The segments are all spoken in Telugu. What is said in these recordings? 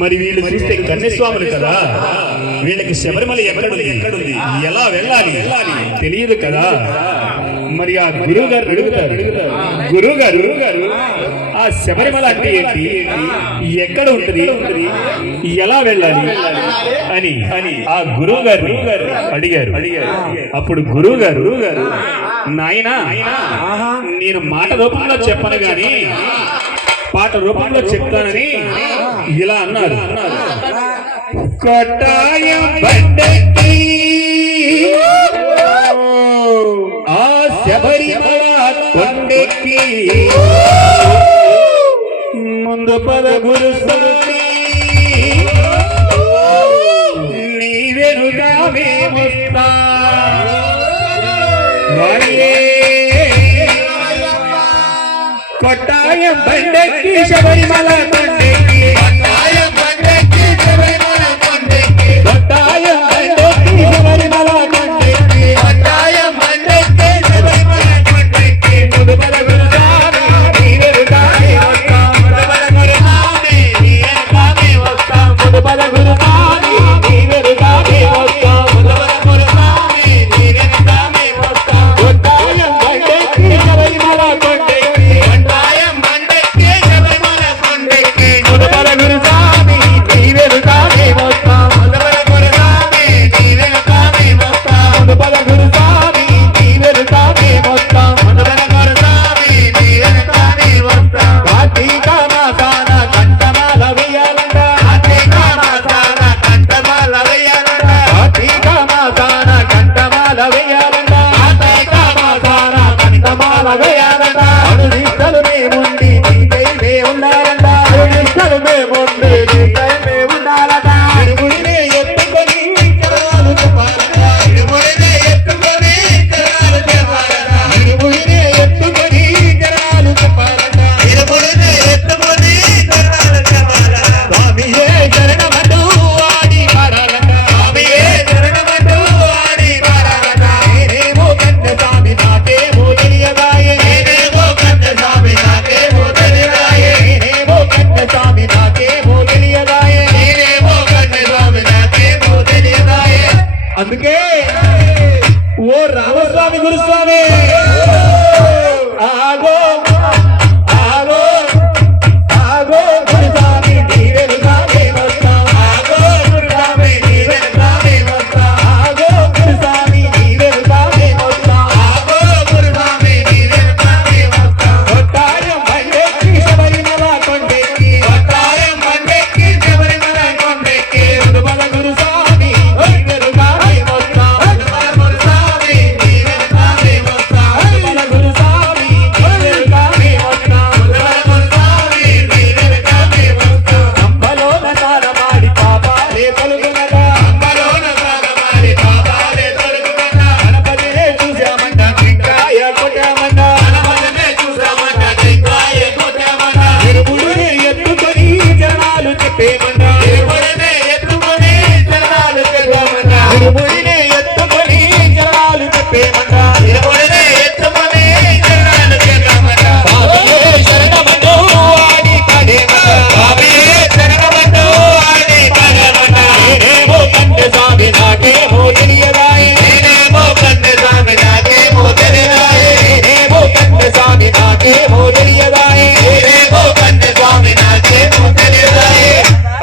మరి వీళ్ళు చూస్తే కన్యస్వాములు కదా, వీళ్ళకి శబరిమల ఎక్కడుంది, ఎలా వెళ్ళాలి తెలియదు కదా. మరి ఆ గురువు గారు అడుగుతారు, గురువు గారు ఆ శబరిమల అంటే ఏంటి, ఎక్కడ ఉంటుంది, ఎలా వెళ్ళాలి అని ఆ గురువు గారు అడిగారు. అప్పుడు గురువు గారు నాయనా నేను మాట రూపంలో చెప్పను గాని పాట రూపంలో చెప్తానని ఇలా అన్నారు. కొట్టాయం బండెక్కి ఆ శబరిమల కొండెక్కి ముందు పద గురు స్వామి నీ వెనుగా మేమొస్తా కొట్టాయం బండెక్కి శబరిమల కొండెక్కి కొట్టాయం బండెక్కి శబరిమల కొండెక్కి కొట్టాయం బండెక్కి శబరిమల కొండెక్కి కొట్టాయం బండెక్కి శబరిమల కొండెక్కి ముదుపల గురుస్వామి నీవెరుగానే వస్తా ముదుపల గురుస్వామి నీవెరుగానే వస్తా ముదుపల గురుస్వామి నీవెరుగానే వస్తా ముదుపల గురుస్వామి నీవెరుగానే వస్తా కొట్టాయం బండెక్కి శబరిమల కొండెక్కి అందుకే ఓ రామస్వామి గురుస్వామి ఆగో ఆగో ఆగో గురుస్వామి నీవెరుగానే వస్తా ఆగో గురుస్వామి నీవెరుగానే వస్తా ఆగో గురుస్వామి నీవెరుగానే వస్తా ఆగో గురుస్వామి నీవెరుగానే వస్తా కొట్టాయం బండెక్కి శబరిమల కొండెక్కి కొట్టాయం బండెక్కి శబరిమల కొండెక్కి ముదుపల గురుస్వామి నీవెరుగానే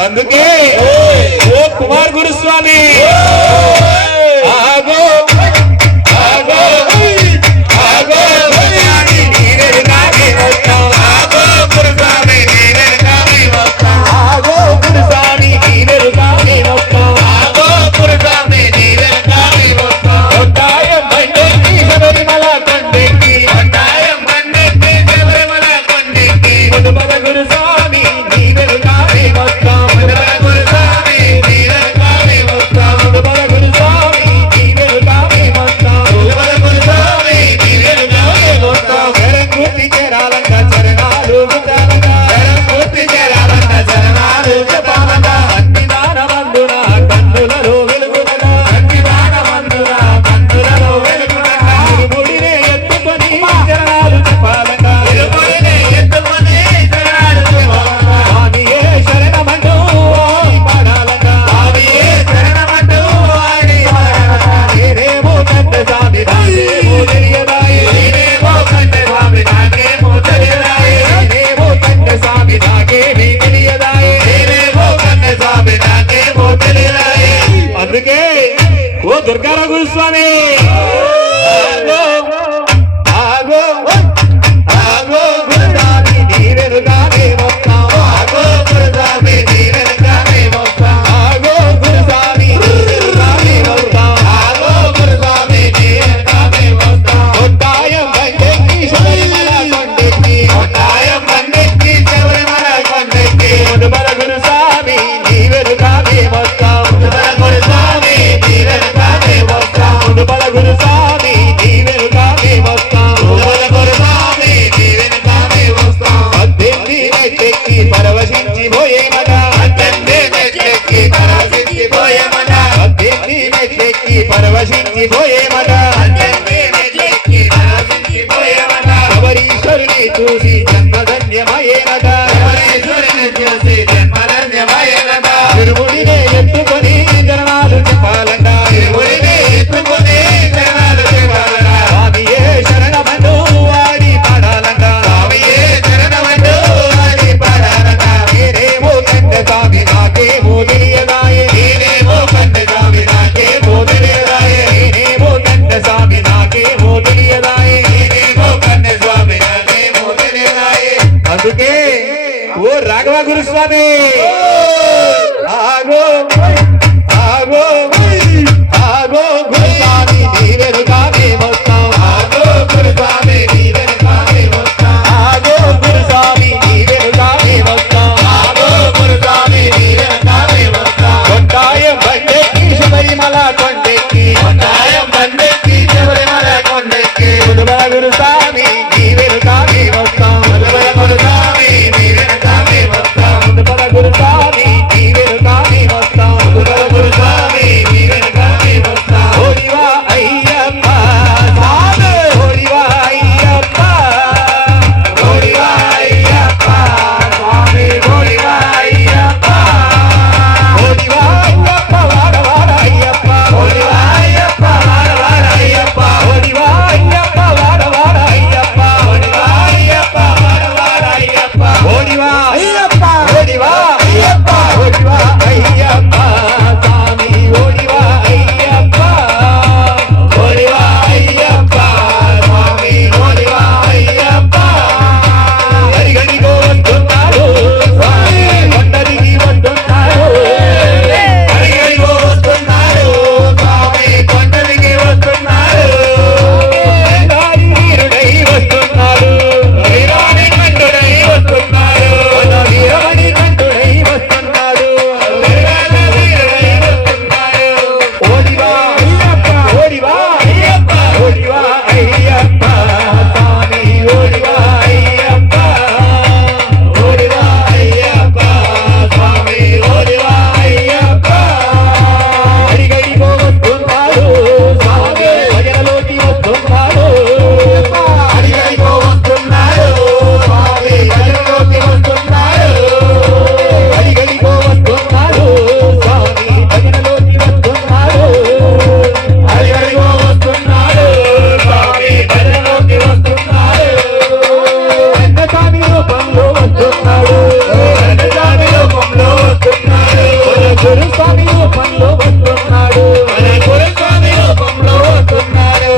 అందుకే ఓ కుమార్ గురుస్వామి ఆగో ఆగో ఆగో గురుస్వామి నీవెరుగానే వస్తా ఆగో గురుస్వామి నీవెరుగానే వస్తా ఆగో గురుస్వామి నీవెరుగానే వస్తా ఆగో గురుస్వామి నీవెరుగానే వస్తా కొట్టాయం బండెక్కి శబరిమల కొండెక్కి కొట్టాయం బండెక్కి శబరిమల కొండెక్కి ముదుపల గురుస్వామి నీవెరుగానే వస్తా ముదుపల గురుస్వామి నీవెరుగానే వస్తా గురుస్వామి శబరీశ్వరుని చూసి జన్మధన్యమయేనట తిరుముడినే ఎత్తుకొని జనాలు చెప్పాలంట స్వామియే శరణమంటూ వాడి పాడాలంట నేనేమో కంట స్వామి నాకేమో తెలియదాయే నేనేమో కంట స్వామి నాకేమో తెలియదాయే నేనేమో కంట స్వామి నాకేమో తెలియదాయే నేనేమో కంట స్వామి నాకేమో తెలియదాయే అందుకే ఓ రాఘవ గురుస్వామి ఆగో ఆగో ఆగో గురుస్వామి నీవెనుకానే వస్తాం ఆగో గురుస్వామి నీవెనుకానే వస్తాం ఆగో గురుస్వామి నీవెనుకానే వస్తాం ఆగో గురుస్వామి నీవెనుకానే వస్తాం కొండాయం బండెక్కి శబరిమల కొండెక్కి కొండాయం బండెక్కి శబరిమల కొండెక్కి ముదుమల గురుస్వామి నీవెనుకానే వస్తాం ముదుమల గురుస్వామి నీవెనుకానే వస్తాం ముదుమల గురుస్వామి నీవెనుకానే వస్తాం ముదుమల గురుస్వామి నీవెనుకానే వస్తాం ఓడివా అయ్యప్ప స్వామి ఓడివా అయ్యప్ప ఓడివా అయ్యప్ప స్వామి ఓడివా అయ్యప్ప ఓడివా అయ్యప్ప వాడ వాడ అయ్యప్ప ఓడివా అయ్యప్ప వాడ వాడ అయ్యప్ప ఓడివా అయ్యప్ప వాడ వాడ అయ్యప్ప ఓడివా అయ్యప్ప వాడ వాడ అయ్యప్ప ఓడివా అయ్యప్ప ఓడివా అయ్యప్ప ఓడివా అయ్యప్ప స్వామి ఓడివా అయ్యప్ప ఓడివా అయ్యప్ప స్వామి ఓడివా అయ్యప్ప హరిగడిగో వస్తున్నాడు స్వామి కొండదిగి వస్తున్నాడు హరిగడిగో వస్తున్నాడు స్వామి కొండదిగి వస్తున్నాడు దారి వీరుడై వస్తున్నాడు వీరాని కంఠుడై వస్తున్నాడు వీరమణి కంఠుడై వస్తున్నాడు వీరుడై వస్తున్నాడు ఓడివా అయ్యప్ప ఓడివా అయ్యప్ప ఓడివా అయ్యప్ప స్వామి ఓడివా అయ్యప్ప ఓడివా అయ్యప్ప స్వామి ఓడివా అయ్యప్ప అడిగడిగో వస్తున్నాడు స్వామి భజనలోకి వస్తున్నాడు అడిగడిగో వస్తున్నాడు స్వామి భజనలోకి వస్తున్నాడు అడిగడిగో వస్తున్నాడు స్వామి భజనలోకి వస్తున్నాడు అడిగడిగో వస్తున్నాడు స్వామి భజనలోకి వస్తున్నాడు రంగస్వామి రూపంలో వస్తున్నాడు రంగస్వామి రూపంలో వస్తున్నాడు గురుస్వామి రూపంలో వస్తున్నాడు గురుస్వామి రూపంలో వస్తున్నాడు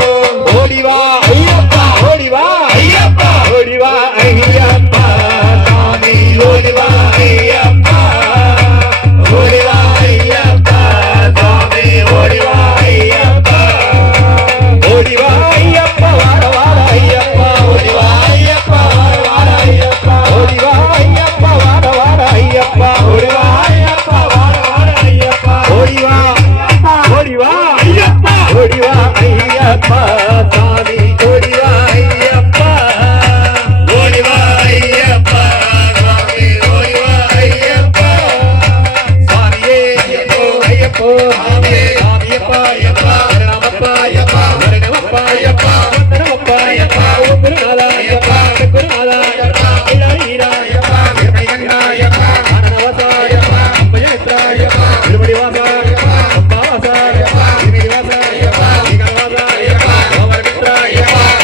ఓడివా అయ్యప్ప ఓడివా అయ్యప్ప ఓడివా అయ్యప్ప స్వామి ఓడివా అయ్యప్ప ఓడివా అయ్యప్ప స్వామి ఓడివా అయ్యప్ప ఓడివా అయ్యప్ప వాడ వాడ అయ్యప్ప ఓడివా అయ్యప్ప వాడ వాడ అయ్యప్ప ఓడివా అయ్యప్ప వాడ వాడ అయ్యప్ప ఓడివా అయ్యప్ప వాడ వాడ అయ్యప్ప ఓడివా ఓడివా అయ్యప్ప ఓడివా అయ్యప్ప స్వామి ఓడివా అయ్యప్ప ఓడివా అయ్యప్ప స్వామి ఓడివా అయ్యప్ప స్వామియే అయ్యప్పో అయ్యప్పో స్వామియప్ప అయ్యప్ప రామప్ప అయ్యప్ప వరణమప్ప అయ్యప్ప వందనమప్ప అయ్యప్ప ఓ గురునాథ అయ్యప్ప గురునాథ అయ్యప్ప ఇలాయిరా అయ్యప్ప నిర్మయంగా అయ్యప్ప ఆననవస అయ్యప్ప అంబజేత్ర అయ్యప్ప తిరుమడివాస